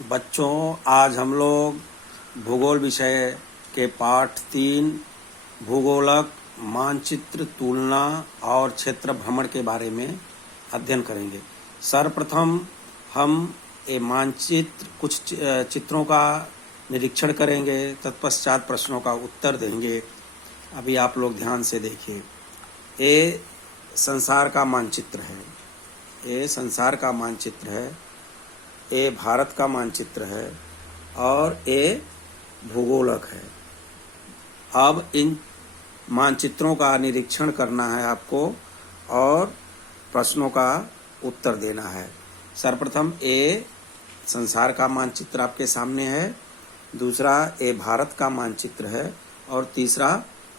बच्चों, आज हम लोग भूगोल विषय के पाठ 3 भूगोलक मानचित्र तुलना और क्षेत्र भ्रमण के बारे में अध्ययन करेंगे। सर्वप्रथम हम ये मानचित्र कुछ चित्रों का निरीक्षण करेंगे, तत्पश्चात प्रश्नों का उत्तर देंगे। अभी आप लोग ध्यान से देखिए। ये संसार का मानचित्र है, ये संसार का मानचित्र है, ये भारत का मानचित्र है और ये भूगोलक है। अब इन मानचित्रों का निरीक्षण करना है आपको और प्रश्नों का उत्तर देना है। सर्वप्रथम ये संसार का मानचित्र आपके सामने है, दूसरा ये भारत का मानचित्र है और तीसरा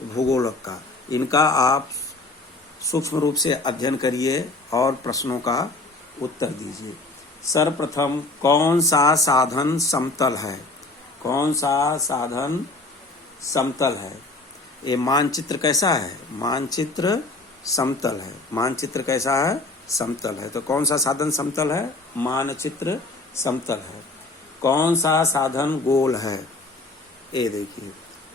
भूगोलक का। इनका आप सूक्ष्म रूप से अध्ययन करिए और प्रश्नों का उत्तर दीजिए। सर्वप्रथम कौन सा साधन समतल है? कौन सा साधन समतल है? ये मानचित्र कैसा है? मानचित्र समतल है। मानचित्र कैसा है? समतल है। तो कौन सा साधन समतल है? मानचित्र समतल है। कौन सा साधन गोल है? ये देखिए,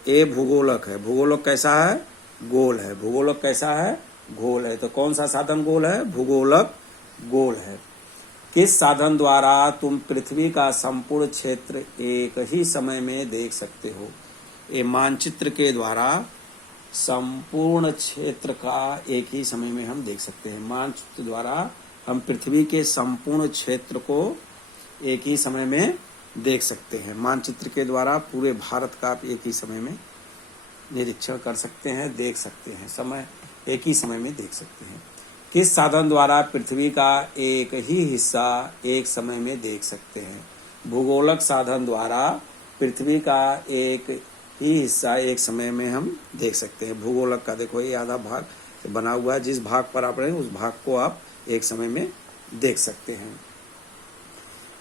ये भूगोलक है। भूगोलक कैसा है? गोल है। भूगोलक कैसा है? गोल है। तो कौन सा साधन गोल है? भूगोलक गोल है। किस साधन द्वारा तुम पृथ्वी का संपूर्ण क्षेत्र एक ही समय में देख सकते हो? ये मानचित्र के द्वारा संपूर्ण क्षेत्र का एक ही समय में हम देख सकते हैं। मानचित्र द्वारा हम पृथ्वी के संपूर्ण क्षेत्र को एक ही समय में देख सकते हैं। मानचित्र के द्वारा पूरे भारत का आप एक ही समय में निरीक्षण कर सकते हैं, देख सकते हैं। समय एक ही समय में देख सकते हैं। किस साधन द्वारा पृथ्वी का एक ही हिस्सा एक समय में देख सकते हैं? भूगोलक साधन द्वारा पृथ्वी का एक ही हिस्सा एक समय में हम देख सकते हैं। भूगोलक का देखो ये आधा भाग बना हुआ है, जिस भाग पर आप रहे उस भाग को आप एक समय में देख सकते हैं।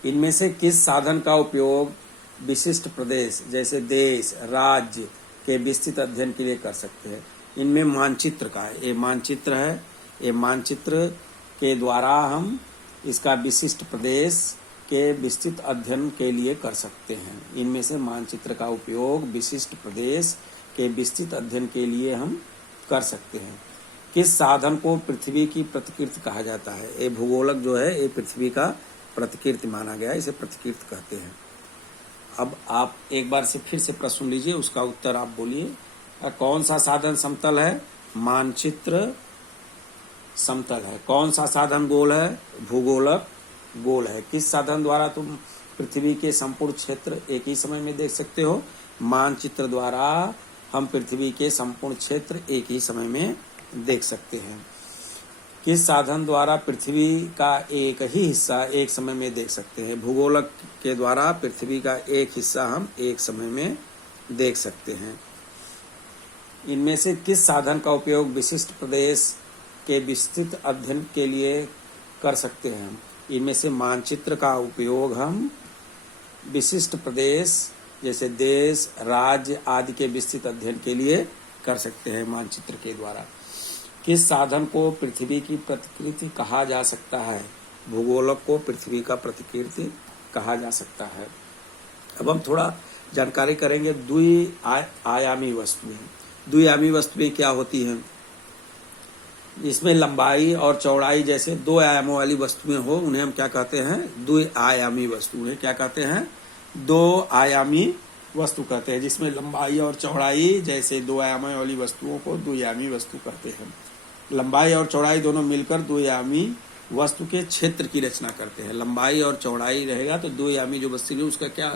इनमें से किस साधन का उपयोग विशिष्ट प्रदेश जैसे देश, राज्य के विस्तृत अध्ययन के लिए कर सकते हैं? इनमें मानचित्र का है। ये मानचित्र है, ये मानचित्र के द्वारा हम इसका विशिष्ट प्रदेश के विस्तृत अध्ययन के लिए कर सकते हैं। इनमें से मानचित्र का उपयोग विशिष्ट प्रदेश के विस्तृत अध्ययन के लिए हम कर सकते हैं। किस साधन को पृथ्वी की प्रतिकृति कहा जाता है? ये भूगोलक जो है ये पृथ्वी का प्रतिकृति माना गया है, इसे प्रतिकृति कहते हैं। अब आप एक बार से फिर से प्रश्न लीजिए, उसका उत्तर आप बोलिए। कौन सा साधन समतल है? मानचित्र समतल है। कौन सा साधन गोल है? भूगोलक गोल है। किस साधन द्वारा तुम पृथ्वी के संपूर्ण क्षेत्र एक ही समय में देख सकते हो? मानचित्र द्वारा हम पृथ्वी के संपूर्ण क्षेत्र एक ही समय में देख सकते हैं। किस साधन द्वारा पृथ्वी का एक ही हिस्सा एक समय में देख सकते हैं? भूगोलक के द्वारा पृथ्वी का एक हिस्सा हम एक समय में देख सकते हैं। इनमें से किस साधन का उपयोग विशिष्ट प्रदेश के विस्तृत अध्ययन के लिए कर सकते हैं? इनमें से मानचित्र का उपयोग हम विशिष्ट प्रदेश जैसे देश, राज्य आदि के विस्तृत अध्ययन के लिए कर सकते हैं मानचित्र के द्वारा। किस साधन को पृथ्वी की प्रतिकृति कहा जा सकता है? भूगोलक को पृथ्वी का प्रतिकृति कहा जा सकता है। अब हम थोड़ा जानकारी करेंगे द्विआयामी वस्तुएं। द्विआयामी वस्तुएं क्या होती हैं? इसमें लंबाई और चौड़ाई जैसे दो आयामों वाली वस्तुएं हो, उन्हें हम क्या कहते हैं? द्विआयामी वस्तुएं। क्या कहते हैं? दो आयामी वस्तु कहते हैं। जिसमें लंबाई और चौड़ाई जैसे दो आयामों वाली वस्तुओं को द्विआयामी वस्तु कहते हैं। लंबाई और चौड़ाई दोनों मिलकर द्विआयामी वस्तु के क्षेत्र की रचना करते हैं। लंबाई और चौड़ाई रहेगा तो द्विआयामी जो वस्तु है उसका क्या,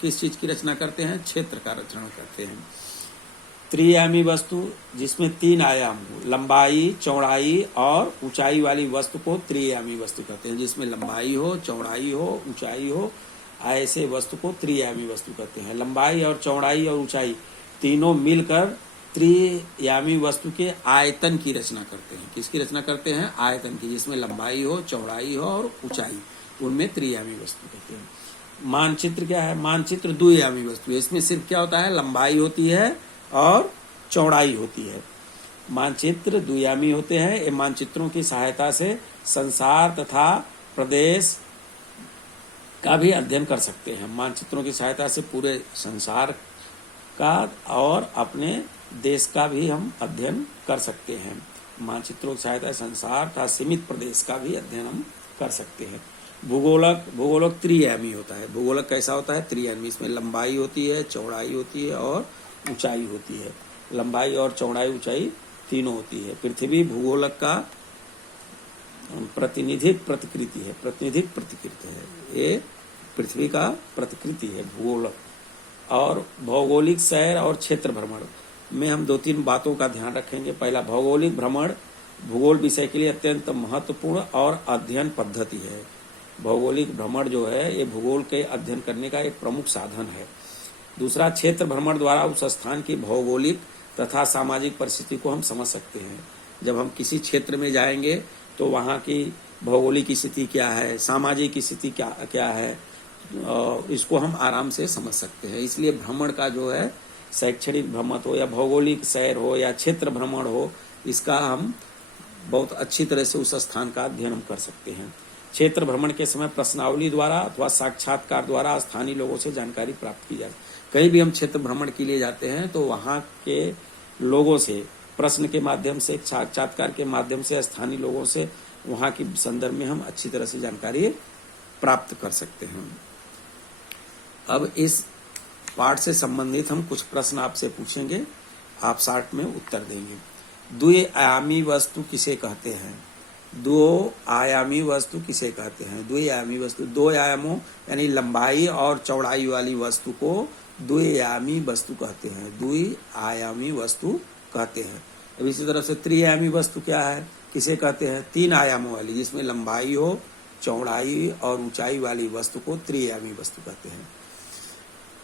किस चीज की रचना करते हैं? क्षेत्र का रचना करते हैं। त्रिआयामी वस्तु जिसमें 3 आयाम हो, लंबाई, चौड़ाई और ऊंचाई वाली वस्तु को त्रिआयामी वस्तु कहते हैं। जिसमें लंबाई हो, चौड़ाई हो, ऊंचाई हो, ऐसे वस्तु को त्रिआयामी वस्तु कहते हैं। लंबाई और चौड़ाई और ऊंचाई तीनों मिलकर त्रिआयामी वस्तु के आयतन की रचना करते हैं। किसकी रचना करते हैं? आयतन की। जिसमें लंबाई हो, चौड़ाई हो और ऊंचाई, उनमें त्रिआयामी वस्तु कहते हैं। मानचित्र क्या है? मानचित्र द्विआयामी वस्तु है। इसमें सिर्फ क्या होता है? लंबाई होती है और चौड़ाई होती है। मानचित्र द्विआयामी होते हैं। ये मानचित्रों की सहायता से संसार तथा प्रदेश का भी अध्ययन कर सकते हैं। मानचित्रों की सहायता से पूरे संसार का और अपने देश का भी हम अध्ययन कर सकते हैं। मानचित्रों की सहायता से संसार का सीमित प्रदेश का भी अध्ययन हम कर सकते हैं। भूगोलक त्रिआयामी होता है। भूगोलक कैसा होता है? त्रिआयामी। इसमें लंबाई होती है, चौड़ाई होती है और ऊंचाई होती है। लंबाई और चौड़ाई ऊंचाई तीनों होती है। पृथ्वी भूगोलक का प्रतिनिधिक प्रतिकृति है। ये पृथ्वी का प्रतिकृति है भूगोलक। और भौगोलिक सैर और क्षेत्र भ्रमण में हम 2-3 बातों का ध्यान रखेंगे। पहला, भौगोलिक भ्रमण भूगोल विषय के लिए अत्यंत महत्वपूर्ण और अध्ययन पद्धति है। भौगोलिक भ्रमण जो है ये भूगोल के अध्ययन करने का एक प्रमुख साधन है। दूसरा, क्षेत्र भ्रमण द्वारा उस स्थान की भौगोलिक तथा सामाजिक परिस्थिति को हम समझ सकते हैं। जब हम किसी क्षेत्र में जाएंगे तो वहाँ की भौगोलिक स्थिति क्या है, सामाजिक स्थिति क्या है, इसको हम आराम से समझ सकते हैं। इसलिए भ्रमण का जो है, शैक्षणिक भ्रमण हो या भौगोलिक सैर हो या क्षेत्र भ्रमण हो, इसका हम बहुत अच्छी तरह से उस स्थान का अध्ययन हम कर सकते हैं। क्षेत्र भ्रमण के समय प्रश्नावली द्वारा अथवा साक्षात्कार द्वारा स्थानीय लोगों से जानकारी प्राप्त की जाए। कहीं भी हम क्षेत्र भ्रमण के लिए जाते हैं तो वहाँ के लोगों से प्रश्न के माध्यम से, साक्षात्कार के माध्यम से, स्थानीय लोगों से वहाँ की संदर्भ में हम अच्छी तरह से जानकारी प्राप्त कर सकते हैं। अब इस पाठ से संबंधित हम कुछ प्रश्न आपसे पूछेंगे, आप शॉर्ट में उत्तर देंगे। द्विआयामी वस्तु किसे कहते हैं? दो आयामी वस्तु किसे कहते हैं? द्विआयामी वस्तु, 2 आयामों यानी लंबाई और चौड़ाई वाली वस्तु को द्विआयामी वस्तु कहते हैं। द्विआयामी वस्तु कहते हैं। अब इसी तरह से त्रिआयामी वस्तु क्या है, किसे कहते हैं? 3 आयामों वाली, जिसमें लंबाई हो, चौड़ाई और ऊंचाई वाली वस्तु को त्रिआयामी वस्तु कहते हैं।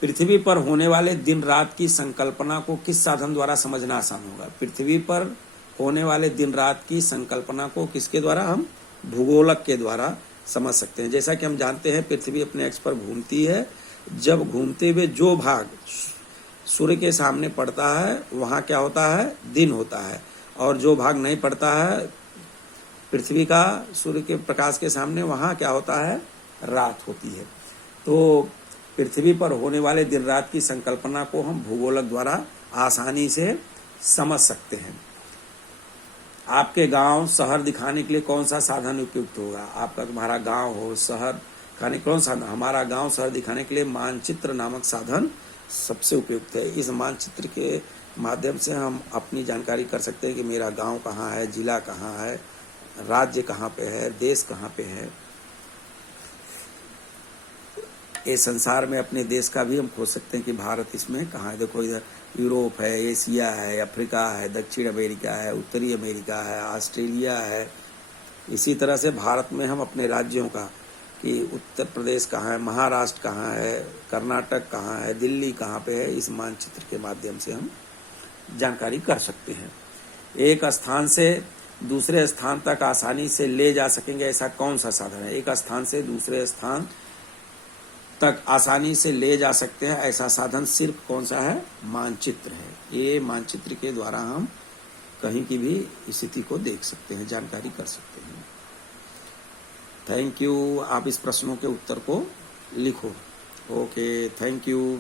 पृथ्वी पर होने वाले दिन रात की संकल्पना को किस साधन द्वारा समझना आसान होगा? पृथ्वी पर होने वाले दिन रात की संकल्पना को किसके द्वारा? हम भूगोलक के द्वारा समझ सकते हैं। जैसा कि हम जानते हैं पृथ्वी अपने अक्ष पर घूमती है। जब घूमते हुए जो भाग सूर्य के सामने पड़ता है वहाँ क्या होता है? दिन होता है। और जो भाग नहीं पड़ता है पृथ्वी का सूर्य के प्रकाश के सामने, वहाँ क्या होता है? रात होती है। तो पृथ्वी पर होने वाले दिन रात की संकल्पना को हम भूगोलक द्वारा आसानी से समझ सकते हैं। आपके गांव शहर दिखाने के लिए कौन सा साधन उपयुक्त होगा? आपका तुम्हारा गांव हो, शहर दिखाने कौन सा? हमारा गांव शहर दिखाने के लिए मानचित्र नामक साधन सबसे उपयुक्त है। इस मानचित्र के माध्यम से हम अपनी जानकारी कर सकते हैं कि मेरा गांव कहाँ है, जिला कहाँ है, राज्य कहाँ पे है, देश कहाँ पे है। ये संसार में अपने देश का भी हम खोज सकते हैं कि भारत इसमें कहाँ है। देखो, इधर यूरोप है, एशिया है, अफ्रीका है, दक्षिण अमेरिका है, उत्तरी अमेरिका है, ऑस्ट्रेलिया है। इसी तरह से भारत में हम अपने राज्यों का कि उत्तर प्रदेश कहाँ है, महाराष्ट्र कहाँ है, कर्नाटक कहाँ है, दिल्ली कहाँ पे है, इस मानचित्र के माध्यम से हम जानकारी कर सकते हैं। एक स्थान से दूसरे स्थान तक आसानी से ले जा सकेंगे ऐसा कौन सा साधन है? एक स्थान से दूसरे स्थान तक आसानी से ले जा सकते हैं ऐसा साधन सिर्फ कौन सा है? मानचित्र है। ये मानचित्र के द्वारा हम कहीं की भी स्थिति को देख सकते हैं, जानकारी कर सकते हैं। Thank you. आप इस प्रश्नों के उत्तर को लिखो। Okay, thank you.